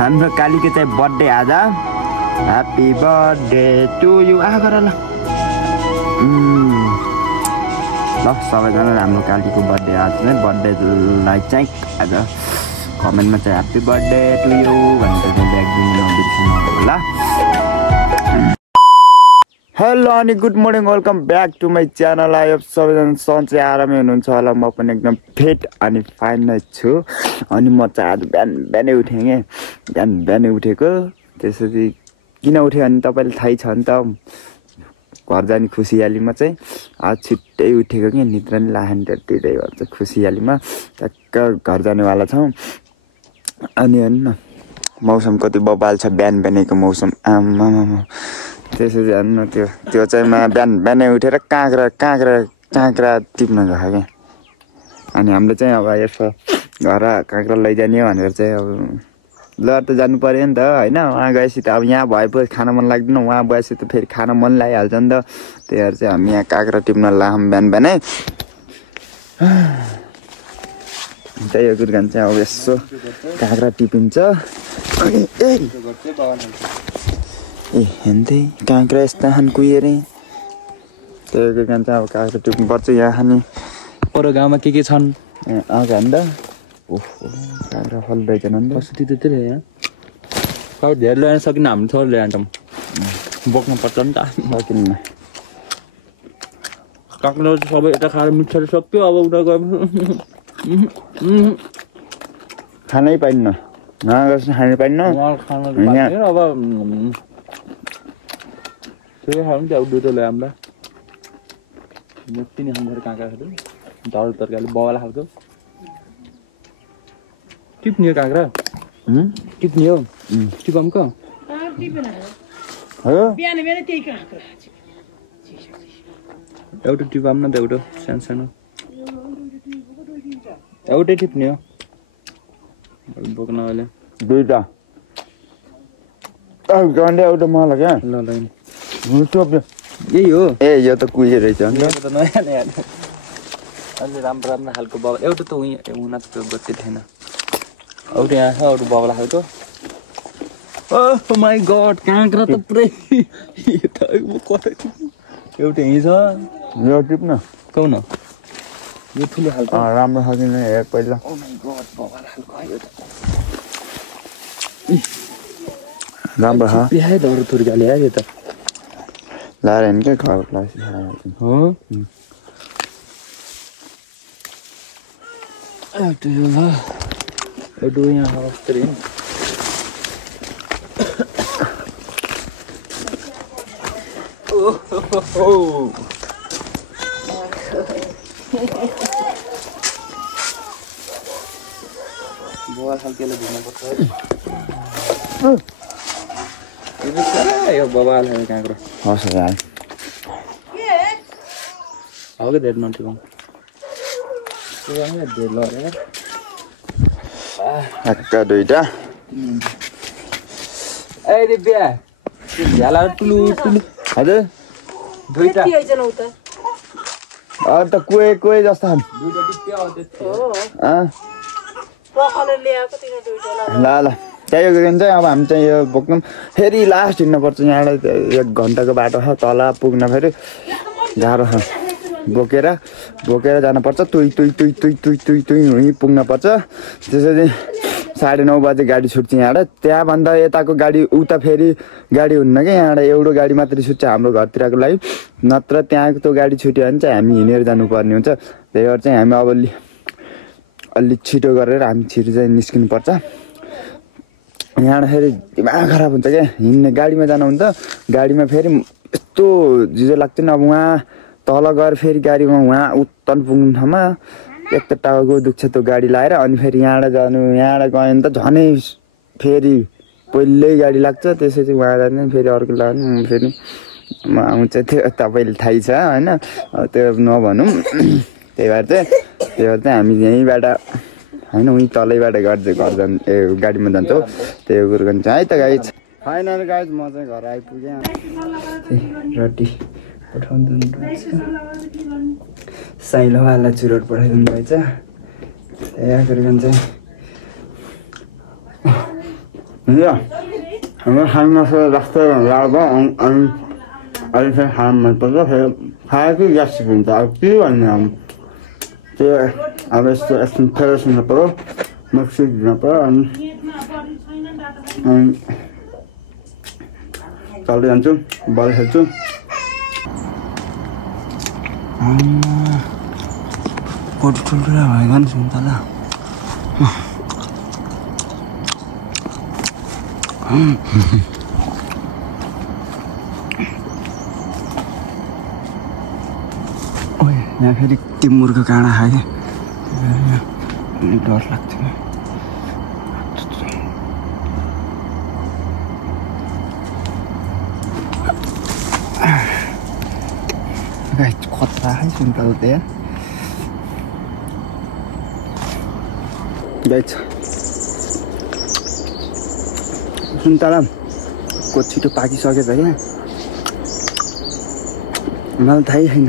हाम्रो कालीको चाहिँ बर्थडे आज ह्याप्पी बर्थडे टु यु गर ल सबैजना हाम्रो कालीको बर्थडे आज नै बर्थडेलाई चाहिँ आज कमेन्टमा चाहिँ ह्याप्पी बर्थडे टु यु भनेर चाहिँ ल्याइदिनु नबिर्सिनु होला। हेलो अनि good morning, welcome back to my channel. आयो सबैजना सन्चै आरामै हुनुहुन्छ होला। म पनि एकदम फिट अनि फाइन नै छु। अनि म चाहिँ आज बिहानै उठेँ कि बिहानै उठेको। त्यसरी किन उठेँ भने तपाईँले थाहै छ नि त, घर जाने खुसियालीमा चाहिँ आज छिट्टै उठेको कि निद्रा नि लागेन त्यतिकै भन्छ खुसियालीमा टक्क घर जानेवाला छौँ। अनि हेर्नु न मौसम कति बबाल छ, बिहानैको मौसम आमा त्यसरी हेर्नु त्यो चाहिँ म बिहानै उठेर काँक्रा टिप्न गएको क्या। अनि हामीले चाहिँ अब यसो घर काँक्रा लैजाने भनेर चाहिँ अब लर त जानु पऱ्यो नि त होइन। उहाँ गएपछि त अब यहाँ भएपछि खान मन लाग्दैन, उहाँ गएपछि त फेरि खान मन लागिहाल्छ नि त। त्यही भएर चाहिँ हामी यहाँ काँक्रा टिप्न लाग्छौँ बिहानै। त्यही हो कुरान चाहिँ अब यसो काँक्रा टिपिन्छ। ए हेर्दै काँक्रा यस्ता खान कुहिएरै। त्यही कुरान चाहिँ अब काँक्रा टिप्नुपर्छ यहाँ खाने। पर गाउँमा के छन् आएको होइन त। ओहो काँक्रा फल्दैछ नि त। कसरी त्यति यहाँ अब धेरै ल्याउन सकिन, हामी थोरै ल्याउँछौँ, बोक्नु पर्छ नि त। सकिन्न काँक्रा सबै यता खाएर मिठो सक्यो। अब उता गयो खानै पाइन्न, खानै पाइन्न। अब त्यही खानु त्यहाँ दुधो ल्यायो हामीलाई। यति नै खानु काँक्राहरू झल तरकारी बवाला खालको टिप्ने हो काँक्रा टिप्ने हो टिपमको एउटा टिपाम न त, एउटा सानो सानो एउटै टिप्ने हो बोक्न अहिले दुईटा एउटा मलाई क्या ल ल यही हो। ए यो त कुहिए रहेछ नि त नयाँ नयाँ अलि राम्रो खालको बाबा। एउटा त उहाँ हुन त त्यो गति थिएन, एउटा यहाँ छ एउटा बाबाला खालको। ओह माई गड काँक्रा त पुरै एउटा यहीँ छ। यो टिप्न कौन यो ठुलो खालको राम्रो सकिन हेर पहिला। ओ माई गड बाबाला खालको आयो त राम्रो छ। बिहाइ दौरो थुर्काले आयो त लाएर हेर्नु क्या घर क्लास हो। एउटा यहाँ अवस्था बुवा खालकेले घुम्नुपर्छ यो बबाल काँक्रो हस् यार हो कि धेरै नटिपाउँ एक्का दुईटा ए दिव्या झ्याला टुलु टुलु हजुर दुईटा अरू त कोही जस्ता दुईटा टिप्यो ल त्यही हो चाहिँ अब हामी चाहिँ यो बोक्नु फेरि लास्ट हिँड्नुपर्छ। यहाँबाट 1 घन्टाको बाटो छ, तल पुग्न फेरि गाह्रो छ। बोकेर जानुपर्छ, तुई पुग्नुपर्छ। त्यसरी 9:30 बजे गाडी छुट्छ यहाँबाट। त्यहाँभन्दा यताको गाडी उता फेरि गाडी हुन्न कि यहाँबाट एउटा गाडी मात्रै छुट्छ हाम्रो घरतिरको लागि। नत्र त्यहाँको त्यो गाडी छुट्यो भने चाहिँ हामी हिँडेर जानुपर्ने हुन्छ। त्यही भएर चाहिँ हामी अब अलि छिटो गरेर हामी छिटो चाहिँ निस्किनुपर्छ। यहाँबाट फेरि दिमाग खराब हुन्छ क्या हिँड्ने। गाडीमा जानु हुन्छ, गाडीमा फेरि यस्तो झिजो लाग्छ नि। अब उहाँ तल गएर फेरि गाडीमा उहाँ उत्तन पुग्ने ठाउँमा एक त टाउको दुख्छ त्यो गाडी लाएर। अनि फेरि यहाँबाट गयो भने त झनै फेरि पहिल्यै गाडी लाग्छ। त्यसपछि उहाँ जाने फेरि अर्को लाग्ने फेरि म आउँछ। त्यो तपाईँले थाहै छ होइन, त्यो नभनौँ। त्यही भएर चाहिँ हामी यहीँबाट होइन उहीँ तलैबाट घर गाडीमा जान्छौँ। त्यही कुरो गर्नु है त गाइज। फाइनल गाइज म चाहिँ घर आइपुगेँ। रोटी पठाउँदै साइलोवाला चुरोट पठाइदिनु भएछ। त्यही कुरो चाहिँ Ja, wir haben noch so das Lager und alles haben wir besser. Habe ich jetzt bin da aktiv der aber ist das ein Person aber macht sich aber und चल्दै जान्छु बल खेल्छु कोट ठुल्ठुला भएका नि सुन्तला ओए यहाँ फेरि टिमुरको काँडा खाएँ डर लाग्थ्यो Guys, खतरा है सुन्तला त्यहाँ गाइस सुन्तला को छिटो पाकिसकेछ क्या मलाई थाहै छैन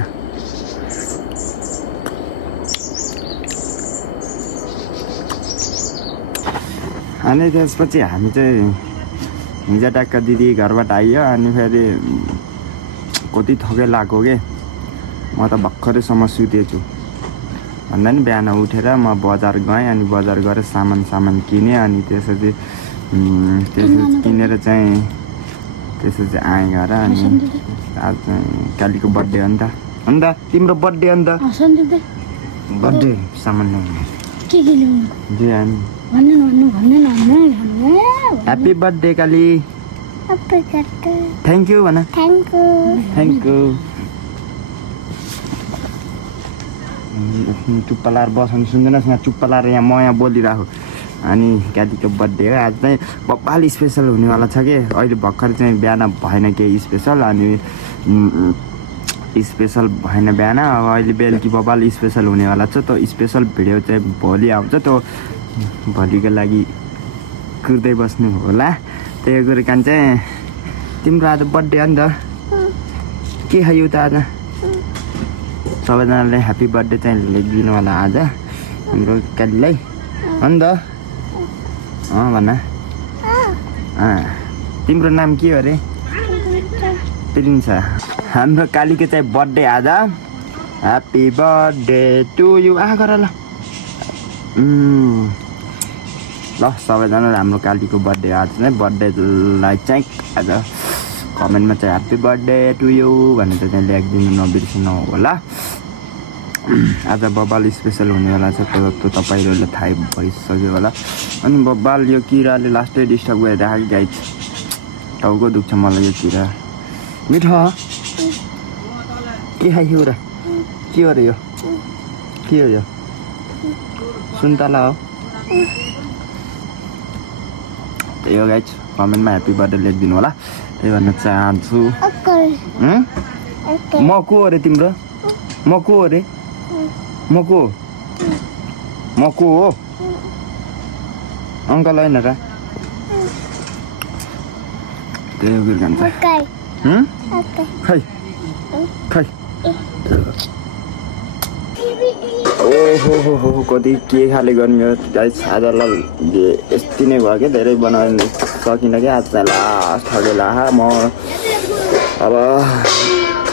अनि त्यसपछि हामी चाहिँ हिजो टक्क दिदी घरबाट आइयो अनि फेरि कति थकै लाग्यो के म त भर्खरैसम्म सुतेछु भन्दा नि बिहान उठेर म बजार गएँ अनि बजार गएर सामान किनेँ अनि त्यसपछि किनेर चाहिँ त्यसपछि आएँ घर अनि आज कालीको बर्थडे हो नि त तिम्रो बर्थडे हो नि त बर्थडे सामान happy birthday Kali thank you भन थ्याङ्क यू चुप्पा लाएर बस्नु सुन्दैनस् यहाँ चुप्पा लाएर यहाँ म यहाँ बोलिरहेको अनि क्याटीको बर्थडे हो आज चाहिँ बब्बाल स्पेसल हुनेवाला छ कि अहिले भर्खर चाहिँ बिहान भएन केही स्पेसल अनि स्पेसल भएन बिहान अब अहिले बेलुकी बब्बाल स्पेसल हुनेवाला छ त्यो स्पेसल भिडियो चाहिँ भोलि आउँछ त्यो भोलिको लागि कुर्दै बस्नु होला त्यही गरेर चाहिँ तिम्रो आज बर्थडे हो नि त के खायौ त आज सबैजनाले ह्याप्पी बर्थडे चाहिँ लेखिदिनु होला आज हाम्रो कालीलाई हो नि त भन तिम्रो नाम के हो अरे प्रिन्सा हाम्रो कालीको चाहिँ बर्थडे आज ह्याप्पी बर्थडे टु यु गर ल ल सबैजनाले हाम्रो कालीको बर्थडे आज चाहिँ बर्थडेलाई चाहिँ आज कमेन्टमा चाहिँ ह्याप्पी बर्थडे टु यु भनेर चाहिँ लेखिदिनु नबिर्सनु होला आज बब्बाल स्पेसल हुनेवाला छ त्यो तपाईँहरूले थाहै भइसक्यो होला अनि बब्बाल यो किराले लास्टै डिस्टर्ब गरिरहेको गाइज टाउको दुख्छ मलाई यो किरा मिठो के खाइयो र के हो र यो के हो यो सुन्तला हो त्यही हो गाइज कमेन्टमा ह्याप्पी बर्थडे लेखिदिनु होला त्यही भन्न चाहन्छु म को अरे तिम्रो म को अरे म को हो अङ्कल होइन र त्यही हो गिर्खान्छ खै खै ओहो कति के खाले गर्मी हो गाइस आजलाई यति नै भयो क्या धेरै बनाउन सकिनँ क्या आज लास्ट ठगेला म अब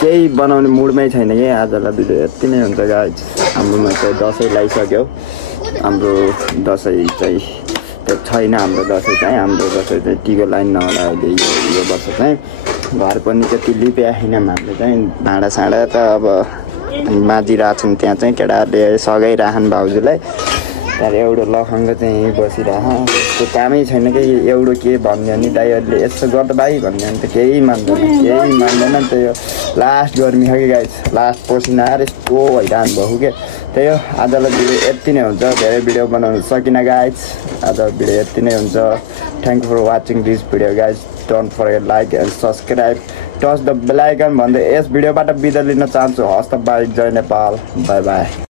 केही बनाउने मुडमै छैन कि आजलाई भिडियो यति नै हुन्छ गाइस हाम्रोमा चाहिँ दसैँ लगाइसक्यो हाम्रो दसैँ चाहिँ छैन हाम्रो दसैँ चाहिँ हाम्रो दसैँ चाहिँ टिको लाइन नहोला अहिले यो वर्ष चाहिँ घर पनि त्यति लिपेको छैनौँ हामीले चाहिँ भाँडासाँडा त अब माझिरहेको छौँ त्यहाँ चाहिँ केटाहरूले सघाइराखन् भाउजूलाई तर एउटा लखङ्ग चाहिँ यहीँ बसिरह त्यो कामै छैन कि एउटा के भन्यो भने दाइहरूले यसो गर्दा भाइ भन्यो भने त केही मान्दैन नि त यो लास्ट गर्मी छ कि गाइस लास्ट पसिना आएर यस्तो भइरहनु भएको के त्यही हो आजलाई भिडियो यति नै हुन्छ धेरै भिडियो बनाउनु सकिनँ गाइस आज भिडियो यति नै हुन्छ thank you for watching this video guys don't forget like and subscribe touch the bell icon भन्दै यस भिडियोबाट बिदा लिन चाहन्छु हस्त बाई जय नेपाल बाई बाई